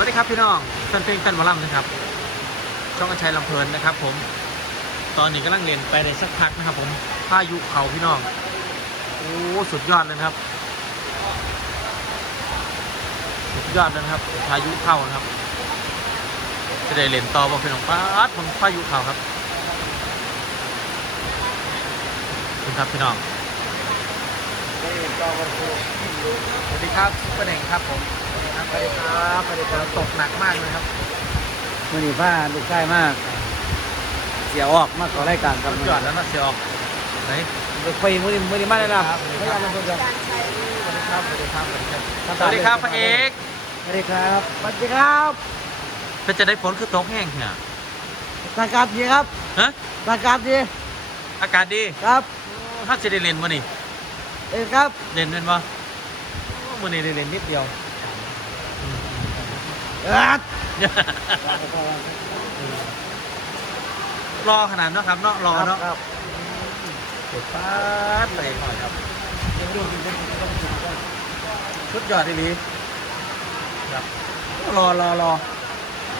วัสดีครับพี่น้องแฟนเพลงแฟนหมอลำนะครับ ช่องกระชัยลำเพลินนะครับ ผม ตอนนี้กำลังเรียนไปในสักพักนะครับ ผมพายุเขาพี่น้อง โอ้สุดยอดเลยครับ สุดยอดเลยครับ พายุเข้านะครับ จะได้เรียนต่อบอกพี่น้องป้าดผมพายุเขาครับขอบคุณครับพี่น้องสวัสดีครับซุปเปอร์เน่งครับผม สวัสดีครับสวัสดีครับสวัสดีครับตกหนักมากเลยครับมันนี่ผ้าลูกชายมาก เสียออกมากกว่ารายการครับสุดยอดแล้วนะเสียออกไหนไปมือนี้มือนี้มาได้แล้วครับสวัสดีครับไม่ยากลงทุนครับสวัสดีครับสวัสดีครับสวัสดีครับสวัสดีครับพระเอกสวัสดีครับสวัสดีครับเป็นจะได้ผลคือตกแห้งเนี่ยอากาศดีครับฮะอากาศดีอากาศดีครับถ้าจะได้เรียนมานี่เอ้ยครับเรียนเป็นปะมื่อนี้ได้เรียนนิดเดียวเอิดรอขนาดเนาะครับเนาะรอเนาะครับเด็ดป๊าดไปหน่อยครับชุดยอดดีลีครับรอรอรอ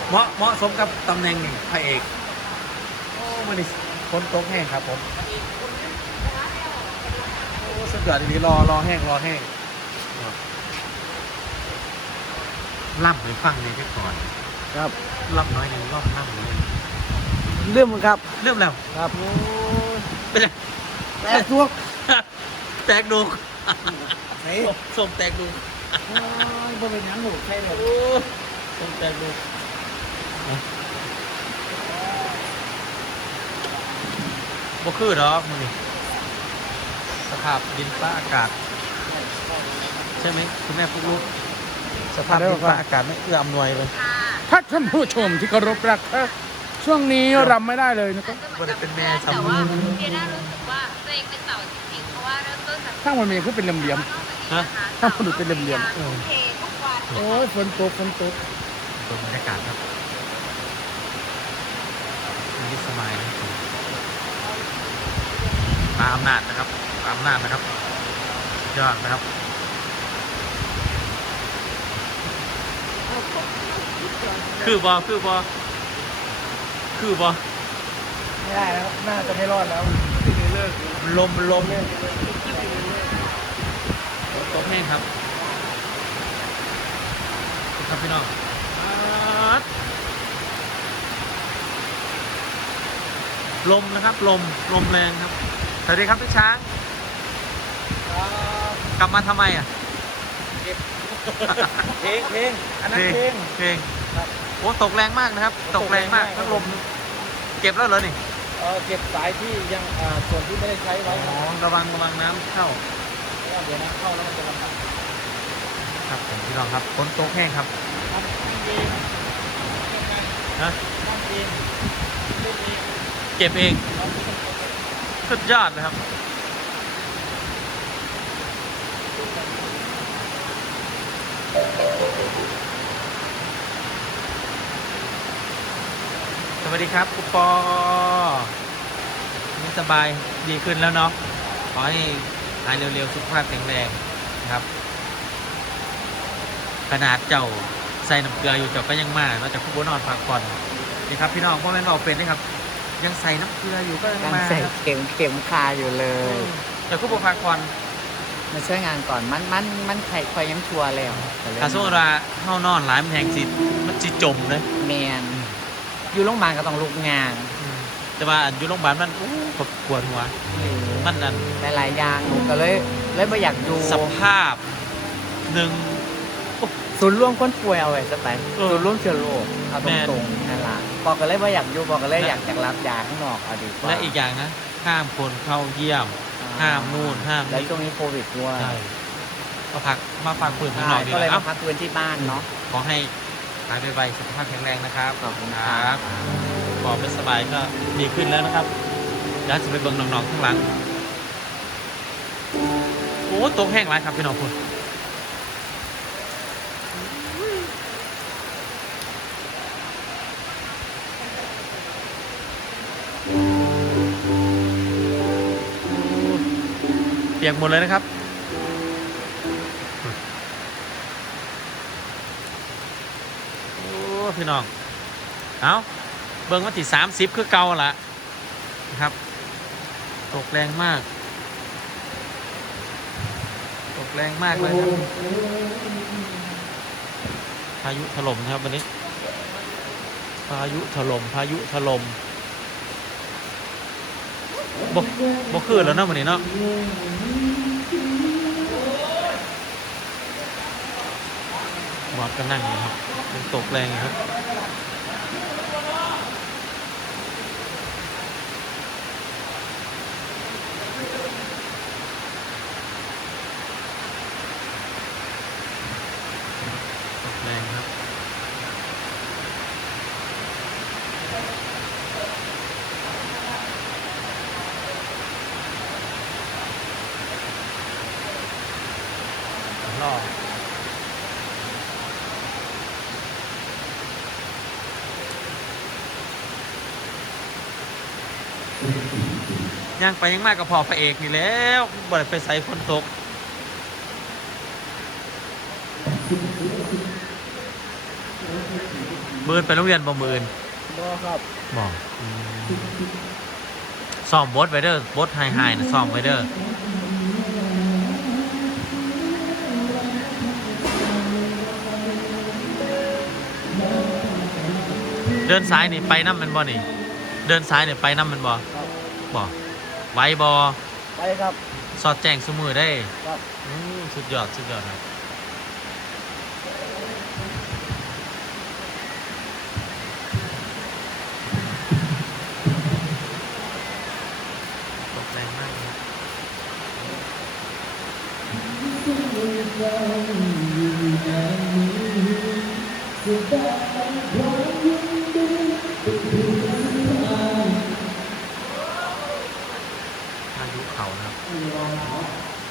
เหมาะเหมาะสมกับตำแหน่งพระเอกโอ้มื่อนี้ฝนตกแห้งครับผมโอ้สุดยอดดีลีรอรอแห้งรอแห้ง ล่ำไปฟังเลยแค่ก่อนครับล่ำน้อยหนึ่งรอบล่ำเลยเรื่องมันครับ เริ่มแล้วครับเป็นไงแต่ตัวแตกดูเฮ้ยส่งแตกดูบ่เป็นหยังหนูใช่เลยโอ้ส่งแตกดูบ่คือดอกมันนี่สภาพดินฟ้าอากาศ ใช่ไหมคุณแม่ปุ๊กลุก สภาพดินฟ้าอากาศไม่เอื้ออำนวยเลยถ้าท่านผู้ชมที่เคารพรักครับช่วงนี้รำไม่ได้เลยนะครับบ่ได้เป็นแม่แต่สำว่ามูเดียน่ารู้สึกว่าตัวเองเป็นเต่าจริงๆเพราะว่าเริ่มต้นจากข้างมันมีคือเป็นเหลี่ยมฮะถ้ามันดูเป็นเหลี่ยมๆเททุกวันๆโอ้ยฝนตกฝนตกดูบรรยากาศครับอันนี้สมัยนะครับปลาอำนาจนะครับปลาอำนาจนะครับยอดนะครับ คือบอคือบอคือบอไม่ได้แล้ว น่าจะไม่รอดแล้วลมลมตกแห้งครับ ครับพี่น้องอ๊าดลมนะครับ ลม ลมแรงครับ สวัสดีครับพี่ช้าง กลับมาทำไมอะเพลงเพลงอันนั้นเพลงเพลงครับ โอ้ตกแรงมากนะครับตกแรงมากตกแรงมากทั้งลม เก็บแล้วเหรอนี่เออเก็บสายที่ยังอ่าส่วนที่ไม่ได้ใช้ไว้อ๋อครับระวังระวังน้ำเข้าเดี๋ยวน้ำเข้าแล้วมันจะลำบากครับผมพี่น้องครับฝนตกแห้งครับฮะเก็บเองสุดยอดนะครับ สวัสดีครับคุณปอไม่สบายดีขึ้นแล้วเนาะขอให้หายเร็วๆ สุขภาพแข็งแรงนะครับ ขนาดเจ้าใส่น้ำเกลืออยู่เจ้าก็ยังมาเนอกจากผู้บนอนพักผ่อนนี่ครับพี่น้องพ่อแม่นบอกเป็นนะครับ ยังใส่น้ำเกลืออยู่ก็ยังยังมาใส่ครับเข็มเข็มคาอยู่เลเอยอแต่ผู้บนพักผ่อน มาช่วยงานก่อนมันมันมันไข่คอยยังชัวร์แล้วก็เลยถ้าสมมติว่าเข้านอนหลายมันแหงสิมันจิจมเลยแมนอยู่โรงพยาบาลก็ต้องลุกงานแต่ว่าอยู่โรงพยาบาลมันอู้ปวดหัวมันอันหลายๆอย่างหนูก็เลยเลยไม่อยากอยู่สภาพหนึ่งศูนย์ร่วมคนป่วยเอาไว้ซะไปเออศูนย์ร่วมเชื้อโรคเอาตแม่นรงๆนั่นล่ะปอก็เลยไม่อยากอยู่ปอก็เลยอยากจากรับยาข้างนอกเอาดีกว่าและอีกอย่างนะห้ามคนเข้าเยี่ยม ห้ามนู่นห้ามแล้วนี่ช่วงนี้โควิดด้วยใช่มาพักมาพักฟื้นข้างนใช่อกดีก็เลยแล้มาวพักฟื้นที่บ้านเนาะขอให้หายไปๆสุขภาพแข็งแรงนะครับขอบคุณคครัรับบปอไม่สบายก็ดีขึ้นแล้วนะครับเดี๋ยวจะไปเบิ่งน้องๆข้างหลังโอ้ตกแห้งไรครับพี่น้องคุณ เปียกหมดเลยนะครับ โอ้พี่น้อง เอาเบิ่งวันที่สามสิบคือเก่าละนะครับ ตกแรงมาก ตกแรงมากเลยครับพายุถล่มครับวันนี้ พายุถล่มพายุถล่ม บกบกคืนแล้วเนาะวันนี้เนาะวัดก็นั่งอยู่ครับมันตกแรงอยู่ครับ ยังไปยังมากกับพอพระเอกนี่แล้วบ่ได้ไปใส่ฝนตกมือนไปโรงเรียนบ่มือนบ่ครับบอกซ้อมบดไว้เด้อบดไฮไฮนะซ้อมไว้เด้อเดินซ้ายนี่ไปน้ำมันบ่นี่ เดินซ้ายนี่ไปน้ำมันบ่ครับ บ่ไว้บ่ไปครับ สอดแจ้งสมือได้ครับ อืมสุดยอดสุดยอดครับตกแรงมากครับ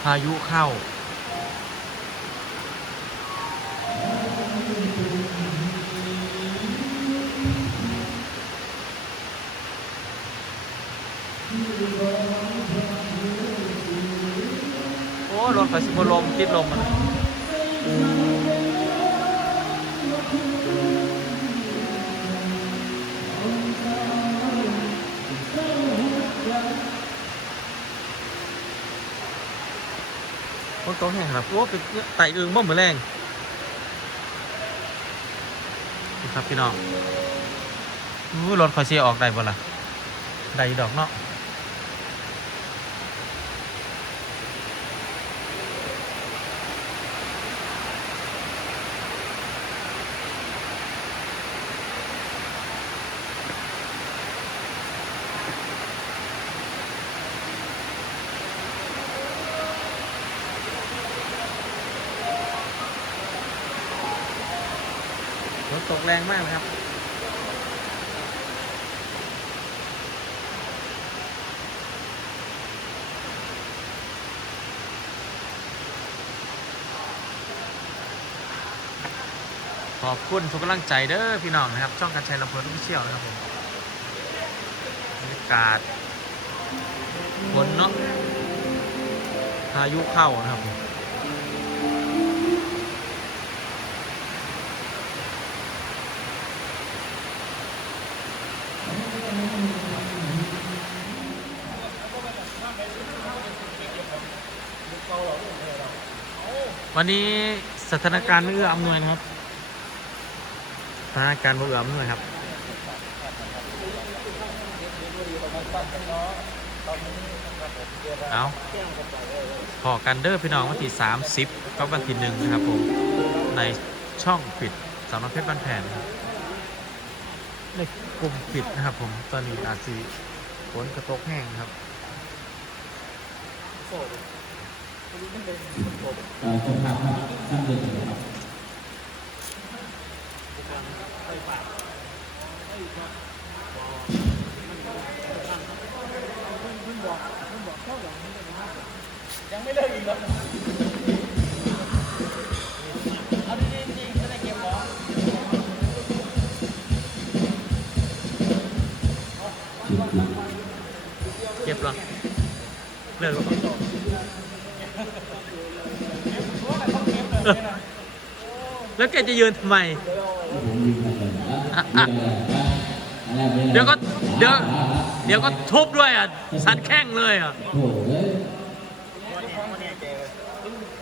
พายุเข้า โอ้รถไฟสิบลมติดลมมันโอ้ต้ แห้งครับโอ้เป็นไตอึงบ่เหมือนแรงครับพี่น้องอู้รถคอยเสียออกได้บ่ล่ะได้ดอกเนาะ นตกแรงมากเลยครับ ขอบคุณทุกกำลังใจเด้อพี่น้องนะครับ ช่องการใช้ลำเพลินทุกเชี่ยวนะครับผมบรรยากาศฝนเนาะพายุเข้านะครับผม วันนี้สถานการณ์ไม่เอื้ออำนวยนะครับ สถานการณ์ไม่เอื้ออำนวยครับเอาพอกันเด้อพี่น้องวันที่ 30 กับวันที่หนึ่งนะครับผม ในช่องปิดสำนักเพชรบ้านแผนครับ ในกลุ่มปิดนะครับ ผมตอนนี้อาจจะฝนกระตกแห้งครับเก็ แล้วแกจะยืนทำไมเอะอะเดี๋ยวก็เดี๋ยวเดี๋ยวก็ทุบด้วยอะสันแข้งเลยอะ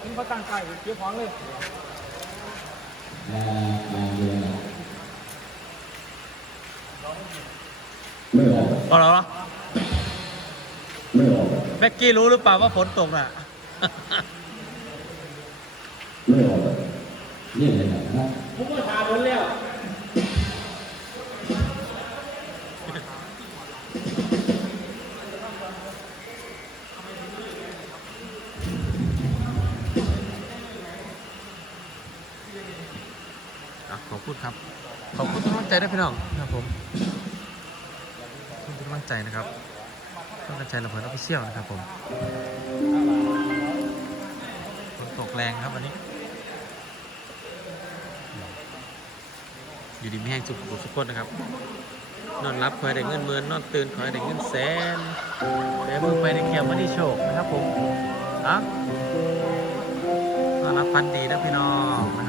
คุณก็ตั้งใจเดี๋ยวพร้อมเลยพอแล้วเหรอเบกกี้รู้หรือเปล่าว่าฝนตกน่ะอ่ะขอบคุณครับ ขอบคุณทุกกำลังใจด้วยพี่น้องนะครับผมขอบคุณทุกกำลังใจนะครับกำลังใจเราเพื่อนออฟฟิเชียลนะครับผมฝนตกแรงครับวันนี้ อยู่ดีไม่แห้งสุขสุขสุขคนนะครับ นอนรับคอยได้เงินเมื่นนอนตื่นคอยได้เงินแสนแต่มือไปในเขียวไม่ได้โชคนะครับผมอะนอนรับฟันดีนะพี่น้อง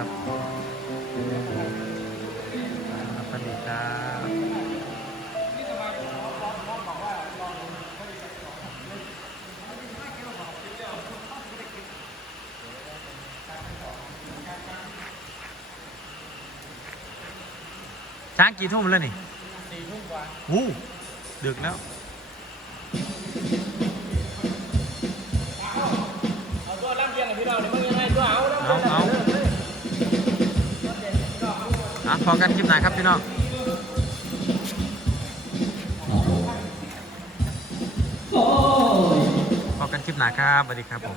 กี่ทุ่มแล้วนี่สี่ทุ่มกว่าวู้ดึกแล้วเอาตัวร่างเพียงกับพี่เราเนี่ยมึงยังไงตัวเอาเอาเอาอะพอกันคลิปไหนครับพี่น้องพอกันคลิปไหนครับสวัสดีครับผม